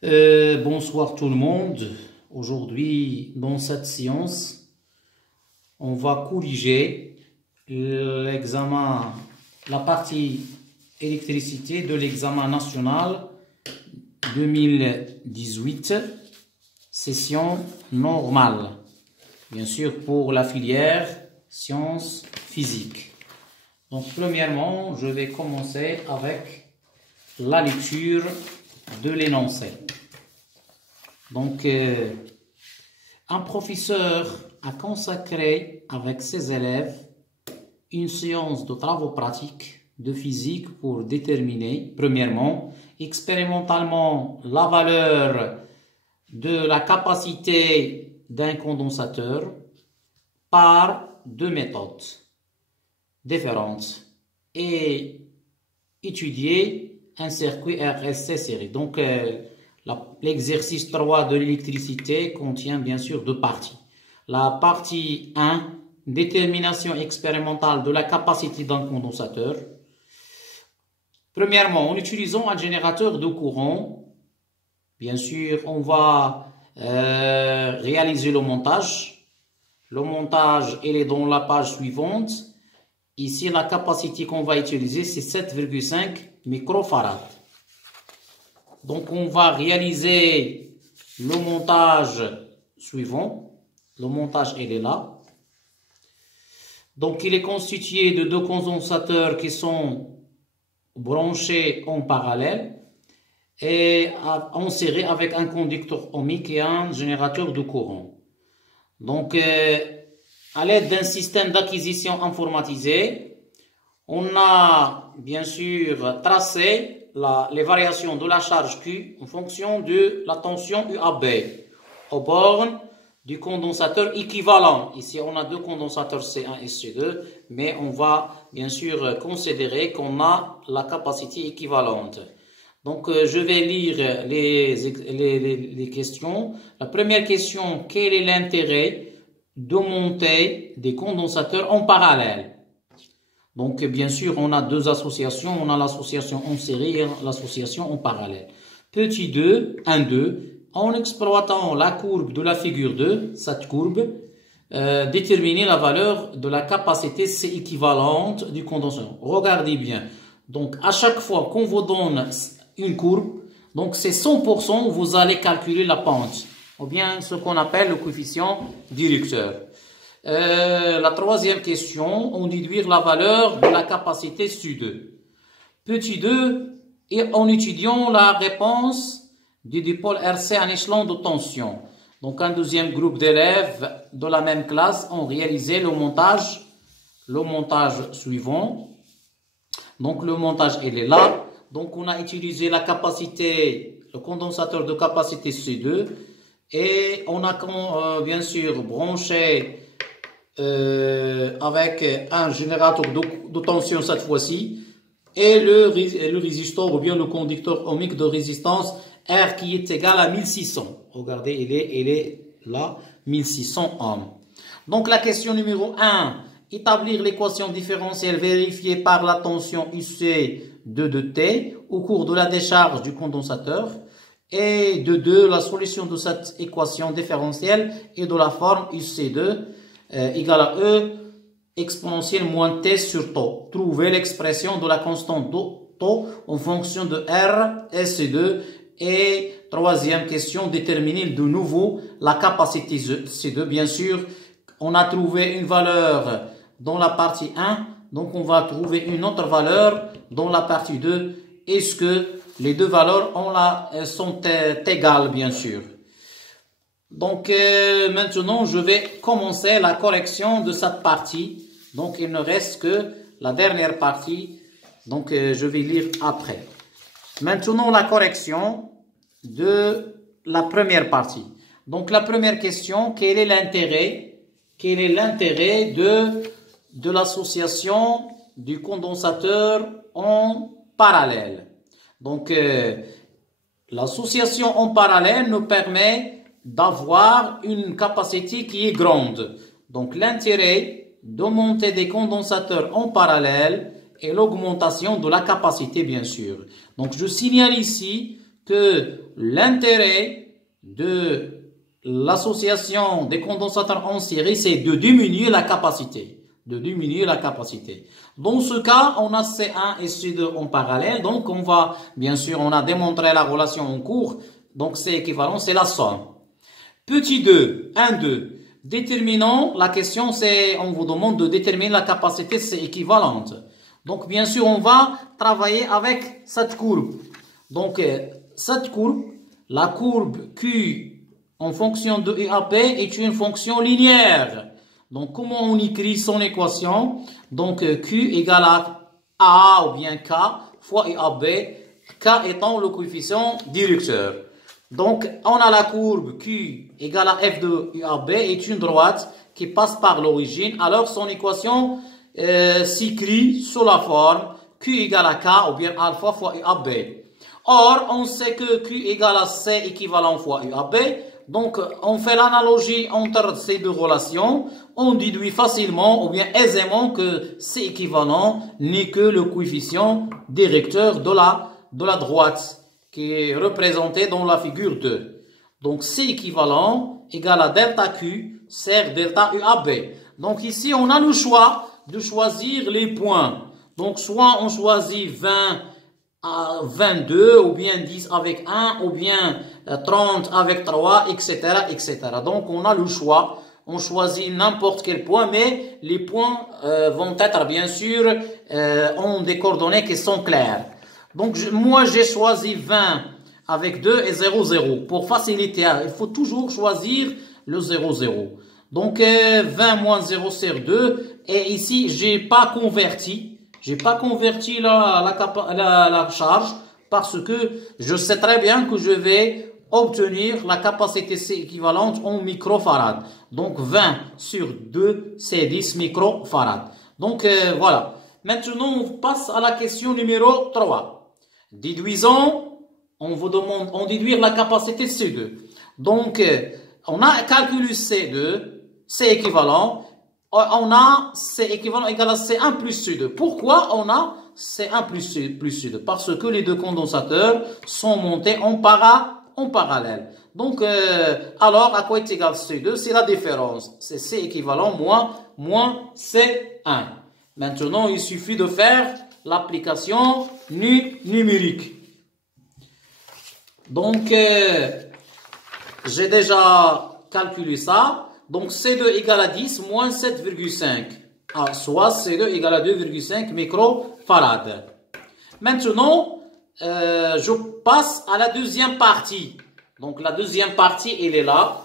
Bonsoir tout le monde. Aujourd'hui, dans cette séance, on va corriger l'examen, la partie électricité de l'examen national 2018, session normale. Bien sûr, pour la filière sciences physiques. Donc, premièrement, je vais commencer avec la lecture de l'énoncé. Donc, un professeur a consacré avec ses élèves une séance de travaux pratiques de physique pour déterminer, premièrement, expérimentalement la valeur de la capacité d'un condensateur par deux méthodes différentes et étudier un circuit RSC série. Donc, l'exercice 3 de l'électricité contient bien sûr deux parties. La partie 1, détermination expérimentale de la capacité d'un condensateur. Premièrement, en utilisant un générateur de courant, bien sûr, on va réaliser le montage. Le montage, il est dans la page suivante. Ici, la capacité qu'on va utiliser, c'est 7,5 microfarads. Donc, on va réaliser le montage suivant. Le montage, il est là. Donc, il est constitué de deux condensateurs qui sont branchés en parallèle et en série avec un conducteur ohmique et un générateur de courant. Donc, à l'aide d'un système d'acquisition informatisé, on a bien sûr tracé les variations de la charge Q en fonction de la tension UAB aux bornes du condensateur équivalent. Ici, on a deux condensateurs C1 et C2, mais on va bien sûr considérer qu'on a la capacité équivalente. Donc, je vais lire les questions. La première question, quel est l'intérêt de monter des condensateurs en parallèle? Donc, bien sûr, on a deux associations. On a l'association en série et l'association en parallèle. Petit 2, 1, 2. En exploitant la courbe de la figure 2, cette courbe, déterminer la valeur de la capacité C équivalente du condensateur. Regardez bien. Donc, à chaque fois qu'on vous donne une courbe, donc c'est 100%, vous allez calculer la pente, ou bien ce qu'on appelle le coefficient directeur. La troisième question, on déduire la valeur de la capacité SU2. Petit 2, et en étudiant la réponse du dipôle RC en échelon de tension. Donc, un deuxième groupe d'élèves de la même classe ont réalisé le montage suivant. Donc, le montage, il est là. Donc, on a utilisé la capacité, le condensateur de capacité C2 et on a bien sûr branché avec un générateur de tension cette fois-ci et le résisteur ou bien le conducteur ohmique de résistance R qui est égal à 1600. Regardez, il est là, 1600 ohms. Donc, la question numéro 1, établir l'équation différentielle vérifiée par la tension UC de T au cours de la décharge du condensateur. Et de 2, la solution de cette équation différentielle est de la forme UC2 égale à E exponentielle moins T sur tau. Trouvez l'expression de la constante tau en fonction de R et C2. Et troisième question, déterminer de nouveau la capacité C2. Bien sûr, on a trouvé une valeur dans la partie 1, donc on va trouver une autre valeur dans la partie 2. Est-ce que les deux valeurs sont égales, bien sûr? Donc, maintenant, je vais commencer la correction de cette partie. Donc, il ne reste que la dernière partie. Donc, je vais lire après. Maintenant, la correction de la première partie. Donc, la première question, quel est l'intérêt de l'association du condensateur en parallèle? Donc, l'association en parallèle nous permet d'avoir une capacité qui est grande. Donc, l'intérêt de monter des condensateurs en parallèle et l'augmentation de la capacité, bien sûr. Donc, je signale ici que l'intérêt de l'association des condensateurs en série, c'est de diminuer la capacité. Dans ce cas, on a C1 et C2 en parallèle. Donc, on a démontré la relation en cours. Donc, c'est équivalent, c'est la somme. Petit 2, 1, 2. Déterminant, la question c'est, on vous demande de déterminer la capacité, c'est équivalente. Donc, bien sûr, on va travailler avec cette courbe. Donc, cette courbe, la courbe Q en fonction de UAP est une fonction linéaire. Donc, comment on écrit son équation? Donc, Q égale à A ou bien K fois UAB, K étant le coefficient directeur. Donc, on a la courbe Q égale à F de UAB est une droite qui passe par l'origine. Alors, son équation s'écrit sous la forme Q égale à K ou bien alpha fois UAB. Or, on sait que Q égale à C équivalent fois UAB. Donc, on fait l'analogie entre ces deux relations. On déduit facilement ou bien aisément que C équivalent n'est que le coefficient directeur de la droite qui est représenté dans la figure 2. Donc, C équivalent égale à delta Q sur delta UAB. Donc, ici, on a le choix de choisir les points. Donc, soit on choisit 20 à 22, ou bien 10 avec 1, ou bien 30 avec 3, etc., etc. Donc, on a le choix. On choisit n'importe quel point, mais les points vont être, bien sûr, en des coordonnées qui sont claires. Donc, moi, j'ai choisi 20 avec 2 et 0, 0. Pour faciliter, il faut toujours choisir le 0, 0. Donc, 20 moins 0, c'est 2. Et ici, j'ai pas converti la charge parce que je sais très bien que je vais obtenir la capacité C équivalente en microfarad. Donc, 20 sur 2, c'est 10 microfarad. Donc, voilà. Maintenant, on passe à la question numéro 3. Déduisons, on vous demande, on déduire la capacité C2. Donc, on a calculé C2, c'est équivalent. On a C équivalent égal à C1 plus C2. Pourquoi on a C1 plus C2? Parce que les deux condensateurs sont montés en parallèle. Donc, alors, à quoi est égal C2? C'est la différence. C'est C équivalent moins C1. Maintenant, il suffit de faire l'application numérique. Donc, j'ai déjà calculé ça. Donc, C2 égale à 10 moins 7,5. Soit C2 égale à 2,5 microfarad. Maintenant, je passe à la deuxième partie. Donc, la deuxième partie, elle est là.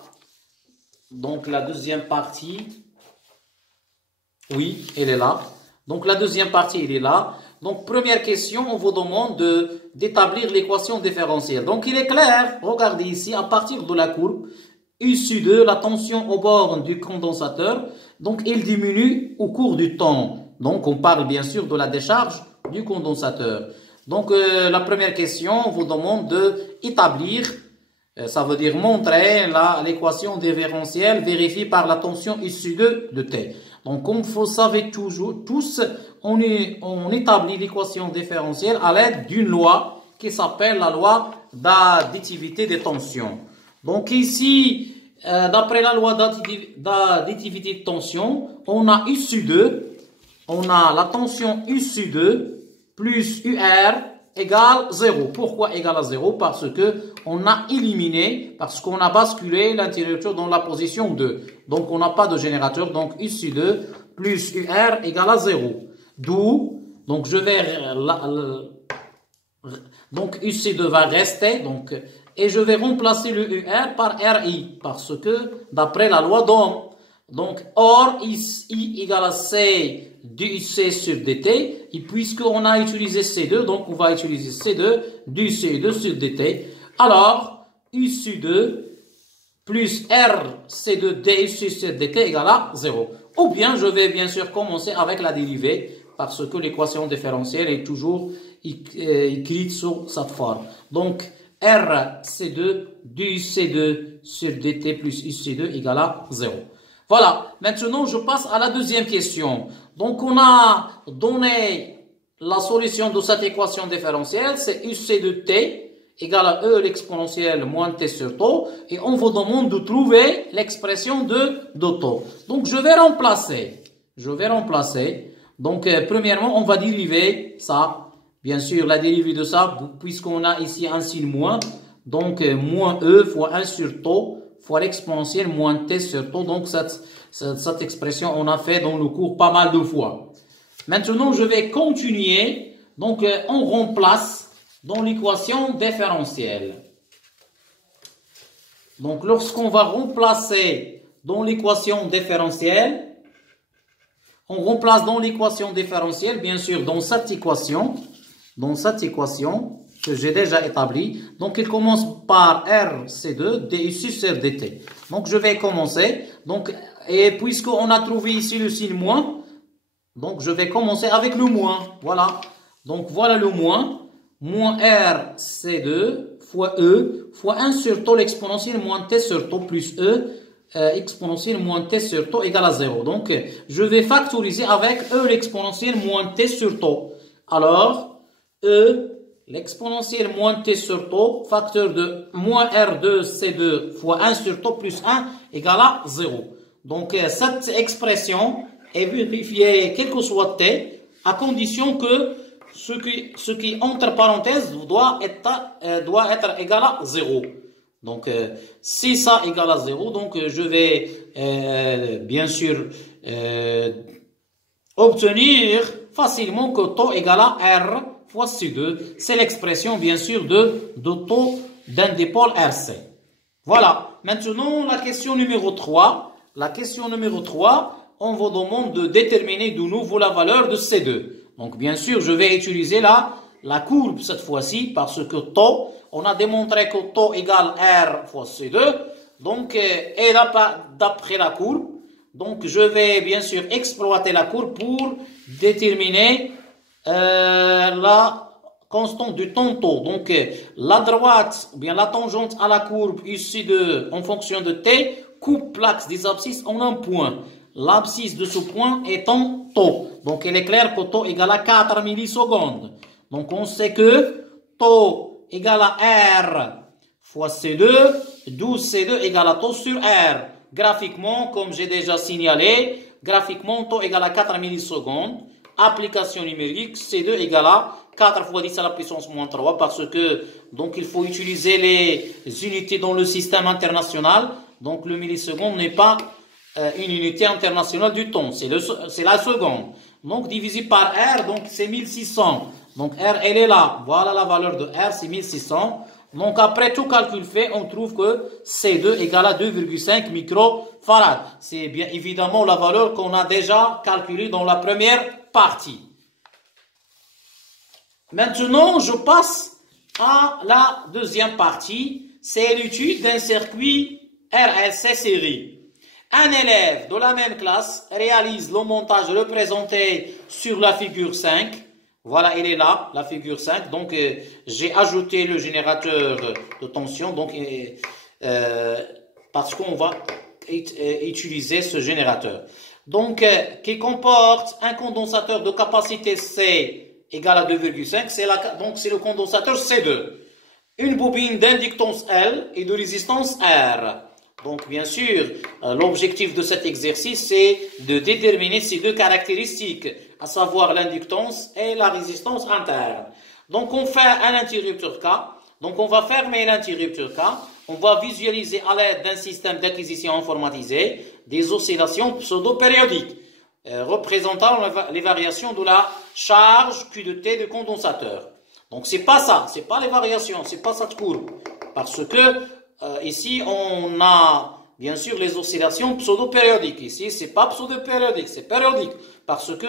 Donc, la deuxième partie, oui, elle est là. Donc, la deuxième partie, elle est là. Donc, première question, on vous demande d'établir l'équation différentielle. Donc, il est clair, regardez ici, à partir de la courbe, issue de la tension aux bornes du condensateur, donc il diminue au cours du temps. Donc, on parle bien sûr de la décharge du condensateur. Donc, la première question, on vous demande d'établir, ça veut dire montrer l'équation différentielle vérifiée par la tension issue de T. Donc, comme vous savez tous, on établit l'équation différentielle à l'aide d'une loi qui s'appelle la loi d'additivité des tensions. Donc, ici, d'après la loi d'additivité de tension, on a la tension UC2 plus UR égale 0. Pourquoi égale à 0? Parce que on a éliminé, parce qu'on a basculé l'interrupteur dans la position 2. Donc, on n'a pas de générateur. Donc, UC2 plus UR égale à 0. D'où, donc, donc, UC2 va rester, donc, et je vais remplacer le UR par RI, parce que, d'après la loi d'Ohm, donc, or, I égale à C du UC sur DT, et puisqu'on a utilisé C2, donc, on va utiliser C2 du C2 sur DT. Alors, UC2 plus RC2 DUC sur DT égale à 0. Ou bien, je vais bien sûr commencer avec la dérivée, parce que l'équation différentielle est toujours écrite sous cette forme. Donc, RC2 du C2 sur DT plus UC2 égale à 0. Voilà. Maintenant, je passe à la deuxième question. Donc, on a donné la solution de cette équation différentielle, c'est UC de T égale à E l'exponentielle moins T sur taux. Et on vous demande de trouver l'expression de taux. Donc, je vais remplacer. Donc, premièrement, on va dériver ça. Bien sûr, la dérivée de ça, puisqu'on a ici un signe moins. Donc, moins E fois 1 sur taux fois l'exponentielle moins T sur taux. Donc, cette expression, on a fait dans le cours pas mal de fois. Maintenant, je vais continuer. Donc, on remplace dans l'équation différentielle. Donc, lorsqu'on va remplacer dans l'équation différentielle, on remplace dans l'équation différentielle, bien sûr, dans cette équation que j'ai déjà établie. Donc, il commence par RC2, DU sur DT. Donc, je vais commencer. Donc, et puisqu'on a trouvé ici le signe moins, donc je vais commencer avec le moins. Voilà. Donc, voilà le moins. Moins RC2 fois E fois 1 sur taux l'exponentielle moins T sur taux plus E exponentielle moins T sur taux égale à 0. Donc, je vais factoriser avec E l'exponentielle moins T sur taux. Alors, E l'exponentielle moins T sur taux, facteur de moins R2C2 fois 1 sur taux plus 1 égale à 0. Donc, cette expression est vérifiée quel que soit T, à condition que ce qui entre parenthèses doit être égal à 0. Donc, si ça égale à 0, donc je vais bien sûr obtenir facilement que taux égale à R fois C2. C'est l'expression bien sûr de taux d'un dipôle RC. Voilà. Maintenant, la question numéro 3. La question numéro 3, on vous demande de déterminer de nouveau la valeur de C2. Donc, bien sûr, je vais utiliser la courbe cette fois-ci parce que taux, on a démontré que taux égale R fois C2. Donc, et d'après la courbe, donc je vais bien sûr exploiter la courbe pour déterminer la constante du temps taux. Donc, la droite, ou bien la tangente à la courbe ici en fonction de T, coupe l'axe des abscisses en un point. L'abscisse de ce point est en taux. Donc, il est clair que taux égale à 4 millisecondes. Donc, on sait que taux égale à R fois C2, d'où C2 égale à taux sur R. Graphiquement, comme j'ai déjà signalé, graphiquement, taux égale à 4 millisecondes. Application numérique, C2 égale à 4 fois 10 à la puissance moins 3 parce que, donc, il faut utiliser les unités dans le système international. Donc, le milliseconde n'est pas une unité internationale du temps, c'est la seconde. Donc, divisé par R, donc c'est 1600. Donc, R, elle est là. Voilà la valeur de R, c'est 1600. Donc, après tout calcul fait, on trouve que C2 égale à 2,5 microfarad. C'est bien évidemment la valeur qu'on a déjà calculée dans la première partie. Maintenant, je passe à la deuxième partie. C'est l'étude d'un circuit RLC série. Un élève de la même classe réalise le montage représenté sur la figure 5. Voilà, il est là, la figure 5. Donc, j'ai ajouté le générateur de tension. Donc, parce qu'on va utiliser ce générateur. Donc, qui comporte un condensateur de capacité C égale à 2,5. Donc, c'est le condensateur C2. Une bobine d'inductance L et de résistance R. Donc, bien sûr, l'objectif de cet exercice, c'est de déterminer ces deux caractéristiques, à savoir l'inductance et la résistance interne. Donc, on fait un interrupteur K. Donc, on va fermer l'interrupteur K. On va visualiser à l'aide d'un système d'acquisition informatisé des oscillations pseudo-périodiques, représentant les variations de la charge Q de T du condensateur. Donc, c'est pas ça, c'est pas les variations, c'est pas cette courbe. Parce que ici, on a bien sûr les oscillations pseudo-périodiques. Ici, c'est pas pseudo-périodique, c'est périodique. Parce que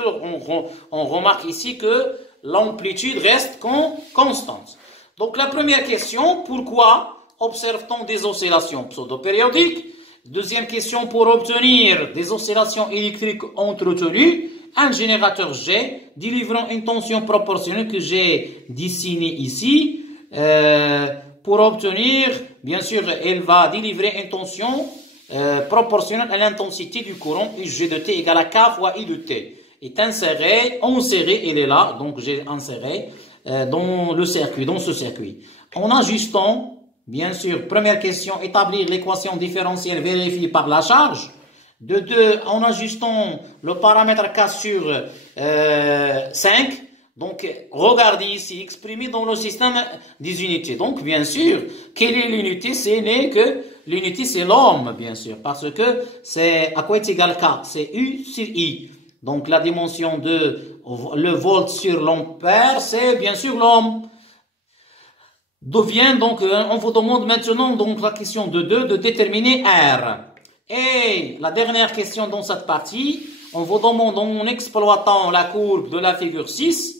on remarque ici que l'amplitude reste constante. Donc, la première question, pourquoi observe-t-on des oscillations pseudo-périodiques? Deuxième question, pour obtenir des oscillations électriques entretenues, un générateur G délivrant une tension proportionnelle que j'ai dessinée ici. Pour obtenir, bien sûr, elle va délivrer une tension proportionnelle à l'intensité du courant G de T égale à K fois I de T. Est inséré, il est là, donc j'ai inséré dans le circuit, dans ce circuit. En ajustant, bien sûr, première question, établir l'équation différentielle vérifiée par la charge. De deux, en ajustant le paramètre K sur 5, donc regardez ici, exprimé dans le système des unités. Donc bien sûr, quelle est l'unité? C'est que l'unité c'est l'ohm, bien sûr, parce que c'est à quoi est égal K? C'est U sur I. Donc la dimension de le volt sur l'ampère, c'est bien sûr l'ohm. Devient donc, on vous demande maintenant donc la question de 2 de déterminer R. Et la dernière question dans cette partie, on vous demande en exploitant la courbe de la figure 6,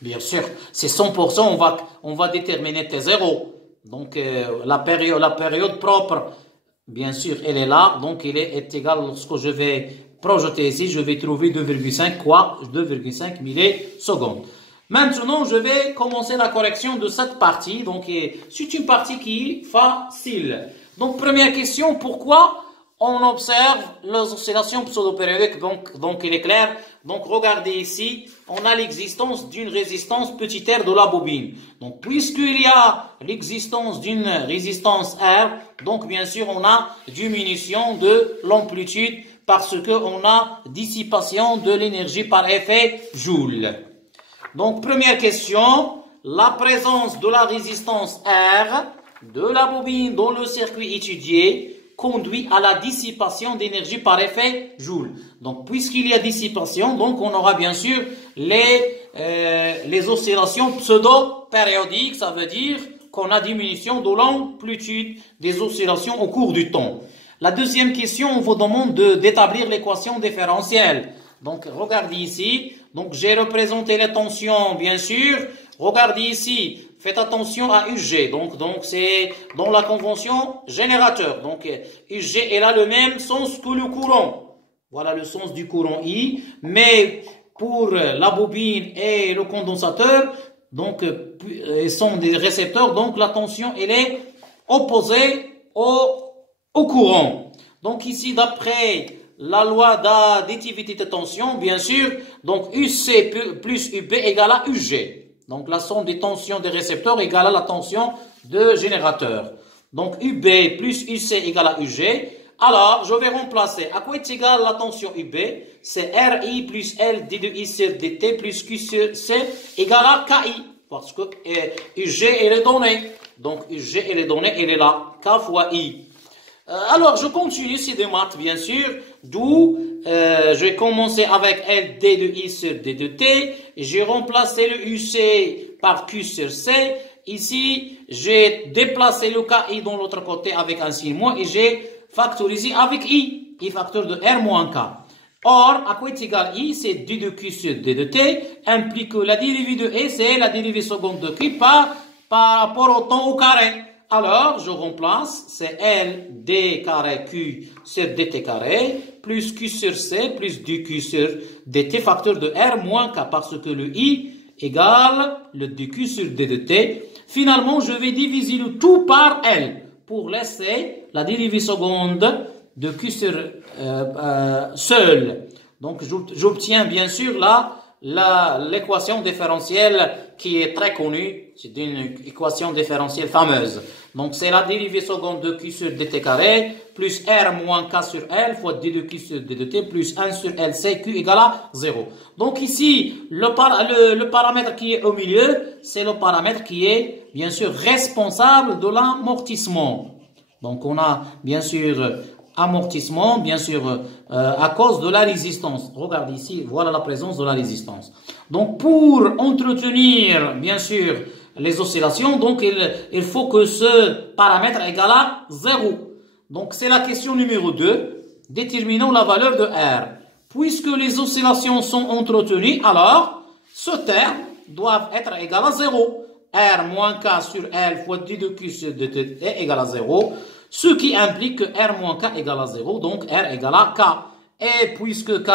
bien sûr, c'est 100%, on va déterminer T0. Donc la période propre, bien sûr, elle est là, donc elle est égale, lorsque je vais projeter ici, je vais trouver 2,5 millisecondes. Maintenant, je vais commencer la correction de cette partie. Donc, c'est une partie qui est facile. Donc, première question, pourquoi on observe les oscillations pseudo-périodiques? Donc, il est clair. Donc, regardez ici, on a l'existence d'une résistance petit r de la bobine. Donc, puisqu'il y a l'existence d'une résistance R, donc, bien sûr, on a diminution de l'amplitude parce qu'on a dissipation de l'énergie par effet Joule. Donc, première question, la présence de la résistance R de la bobine dans le circuit étudié conduit à la dissipation d'énergie par effet Joule. Donc, puisqu'il y a dissipation, donc on aura bien sûr les oscillations pseudo-périodiques, ça veut dire qu'on a diminution de l'amplitude des oscillations au cours du temps. La deuxième question, on vous demande d'établir l'équation différentielle. Donc, regardez ici. Donc, j'ai représenté les tensions, bien sûr. Regardez ici. Faites attention à UG. Donc c'est dans la convention générateur. Donc, UG, elle a le même sens que le courant. Voilà le sens du courant I. Mais pour la bobine et le condensateur, donc, ils sont des récepteurs. Donc, la tension, elle est opposée au courant. Donc, ici, d'après la loi d'additivité de tension, bien sûr, donc UC plus UB égale à UG. Donc la somme des tensions des récepteurs égale à la tension de générateur. Donc UB plus UC égale à UG. Alors, je vais remplacer. À quoi est égale la tension UB? C'est RI plus L d2I sur dt plus Q sur C égale à KI. Parce que UG, elle est donnée. Donc UG, elle est donnée, elle est là. K fois I. Alors, je continue, c'est des maths, bien sûr, d'où je vais commencer avec L d de I sur d de T. J'ai remplacé le UC par Q sur C. Ici, j'ai déplacé le KI dans l'autre côté avec un signe moins et j'ai factorisé avec I facteur de R moins K. Or, à quoi est égal I? C'est d de Q sur d de T, implique que la dérivée de E, c'est la dérivée seconde de Q par rapport au temps au carré. Alors, je remplace, c'est L d carré Q sur dt carré, plus Q sur C, plus dQ sur dt, facteur de R moins K, parce que le I égale le dQ sur d de T. Finalement, je vais diviser le tout par L, pour laisser la dérivée seconde de Q sur seul. Donc, j'obtiens bien sûr là, l'équation différentielle qui est très connue, c'est une équation différentielle fameuse. Donc, c'est la dérivée seconde de Q sur dt carré, plus R moins K sur L, fois d de Q sur d de T, plus 1 sur L, C, Q égale à 0. Donc, ici, le paramètre qui est au milieu, c'est le paramètre qui est, bien sûr, responsable de l'amortissement. Donc, on a, bien sûr, amortissement, bien sûr, à cause de la résistance. Regardez ici, voilà la présence de la résistance. Donc, pour entretenir, bien sûr, les oscillations, donc il faut que ce paramètre égale à 0. Donc, c'est la question numéro 2. Déterminons la valeur de R. Puisque les oscillations sont entretenues, alors, ce terme doit être égal à 0. R moins K sur L fois d de Q sur dt est égal à 0. Ce qui implique que R moins K égale à 0, donc R égale à K. Et puisque K,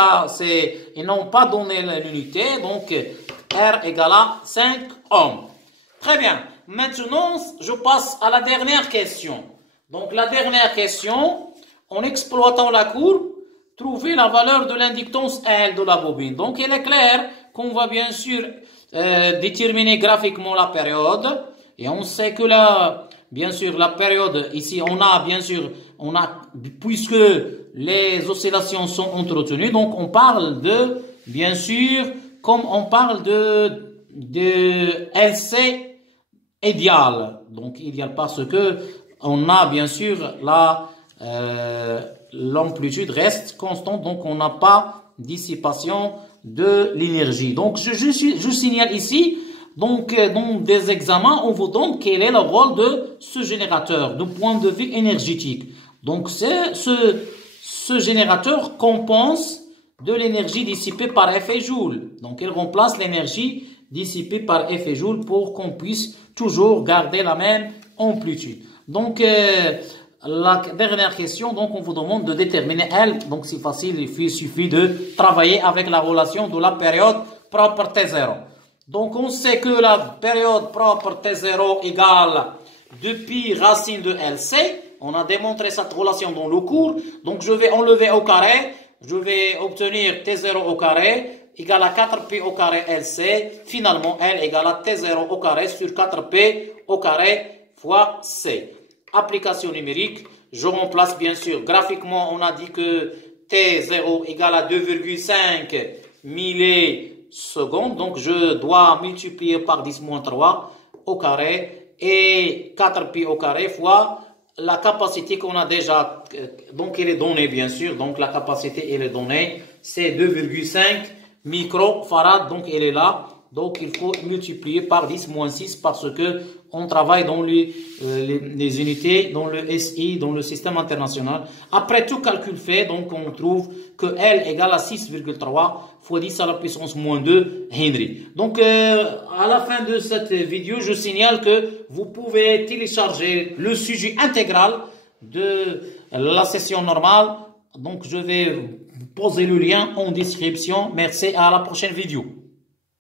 ils n'ont pas donné l'unité, donc R égale à 5 ohms. Très bien. Maintenant, je passe à la dernière question. Donc, la dernière question, en exploitant la courbe, trouver la valeur de l'inductance L de la bobine. Donc, il est clair qu'on va bien sûr déterminer graphiquement la période. Et on sait que bien sûr, la période, ici, puisque les oscillations sont entretenues, donc on parle bien sûr, comme on parle de LC idéal. Donc, idéal parce que on a bien sûr l'amplitude reste constante, donc on n'a pas dissipation de l'énergie. Donc, je signale ici, donc, dans des examens, on vous donne quel est le rôle de ce générateur, du point de vue énergétique. Donc, ce générateur compense de l'énergie dissipée par effet Joule. Donc, il remplace l'énergie dissipée par effet Joule pour qu'on puisse toujours garder la même amplitude. Donc, la dernière question, donc, on vous demande de déterminer L. Donc, c'est facile, il suffit de travailler avec la relation de la période propre T0. Donc, on sait que la période propre T0 égale 2pi racine de LC. On a démontré cette relation dans le cours. Donc, je vais enlever au carré. Je vais obtenir T0 au carré égale à 4pi au carré LC. Finalement, L égale à T0 au carré sur 4pi au carré fois C. Application numérique. Je remplace bien sûr. Graphiquement, on a dit que T0 égale à 2,5 millisecondes. Donc, je dois multiplier par 10 moins 3 au carré et 4pi au carré fois la capacité qu'on a déjà. Donc, elle est donnée, bien sûr. Donc, la capacité, elle est donnée. C'est 2,5 microfarad. Donc, elle est là. Donc, il faut multiplier par 10 moins 6 parce que on travaille dans les unités, dans le SI, dans le système international. Après tout calcul fait, donc, on trouve que L égale à 6,3 fois 10 à la puissance moins 2 Henry. Donc, à la fin de cette vidéo, je signale que vous pouvez télécharger le sujet intégral de la session normale. Donc, je vais vous poser le lien en description. Merci, à la prochaine vidéo.